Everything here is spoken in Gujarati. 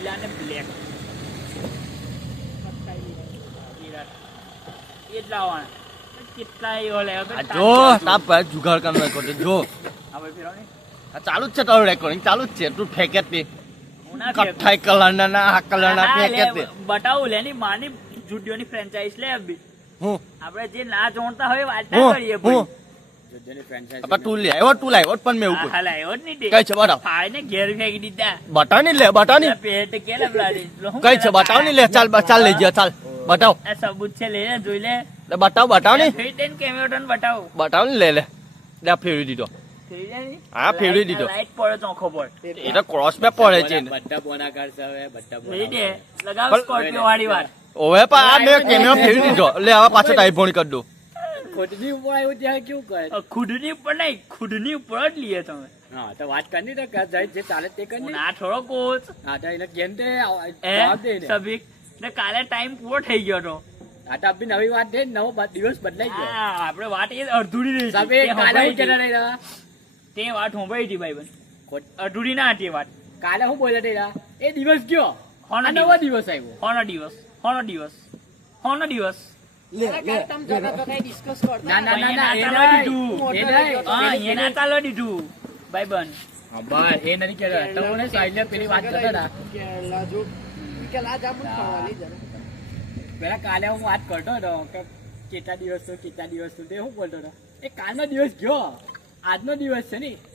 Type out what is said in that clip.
લીલા ને બ્લેક એ જ લાવવાના કેટલા એવો લે જો તાપ ભાઈ જુગાડ કામ ન કરતો જો હવે ફેરો ને આ ચાલુ જ છે તારું રેકોર્ડિંગ ચાલુ જ છે તું ફેંકે તે કઠ્ઠાઈ કલરના ના આ કલરના ફેંકે તે બતાવું લે ની માની જુડિયોની ફ્રેન્ચાઇઝ લે અભી હું આપણે જે ના જોણતા હોય વાર્તા કરીએ ભાઈ જુડિયોની ફ્રેન્ચાઇઝ અબા તું લાવ્યો પણ મેં એવું હાલા એવો જ નહીં દે કઈ છે બતાવ ફાઈને ઘેર ફેંકી દીધા બતાવની લે બતાવની પેટ કેલા બ્લાડી કઈ છે બતાવની લે ચાલ લઈ જા ચાલ બતાવ આ સબૂત છે લે જોઈ લે બતાવની ફેરી દે ને કેમેરો બતાવ બતાવની લે ફેરવી દીધો ફેરી દે ને હા ફેરવી દીધો લાઈટ પડે ચોખ્ખો પડ એ તો ક્રોસ બે પડે છે બધા બોના કાઢશે હવે બધા ફેરી દે બોના લગાવ સ્કોર્પિયો વાળી વાત ઓવે પણ આ મેં કેમેરો ફેરવી દીધો લે હવે પાછો ટાઈપ ફોન કરી દો ખોટની ઉપર આવ્યું ત્યાં કેવું કરે ખુદની ઉપર નહીં ખુદની ઉપર જ લીએ તમે હા તો વાત કરી તો જે ચાલે તે કરી ના થોડો કોચ હા તો એને કેમ તે એ જવાબ દે ને સબીક ને કાલે ટાઈમ પૂરો થઈ ગયો તો આ તો આપણી નવી વાત દે નવો દિવસ બદલાઈ ગયો હા આપણે વાત એ અધૂરી રહી સાબે કાલે હું કેતા રહ્યા તે વાત હોંભાઈ હતી ભાઈ બન ખોટ અધૂરી ના હતી વાત કાલે હું બોલતા રહ્યા એ દિવસ ગયો હોનો આ નવો દિવસ આવ્યો હોનો દિવસ હોનો દિવસ હોનો દિવસ ના ના ના ના એ નહીં એ ના ચાલો દીધું ભાઈ બન હા બાર એ નથી કેતા તમને સાઈડે પેલી વાત કરતા હતા પેલા કાલે હું વાત કરતો હતો કે કેટલા દિવસ તો તે હું બોલતો હતો એ કાલનો દિવસ ગયો આજનો દિવસ છે ને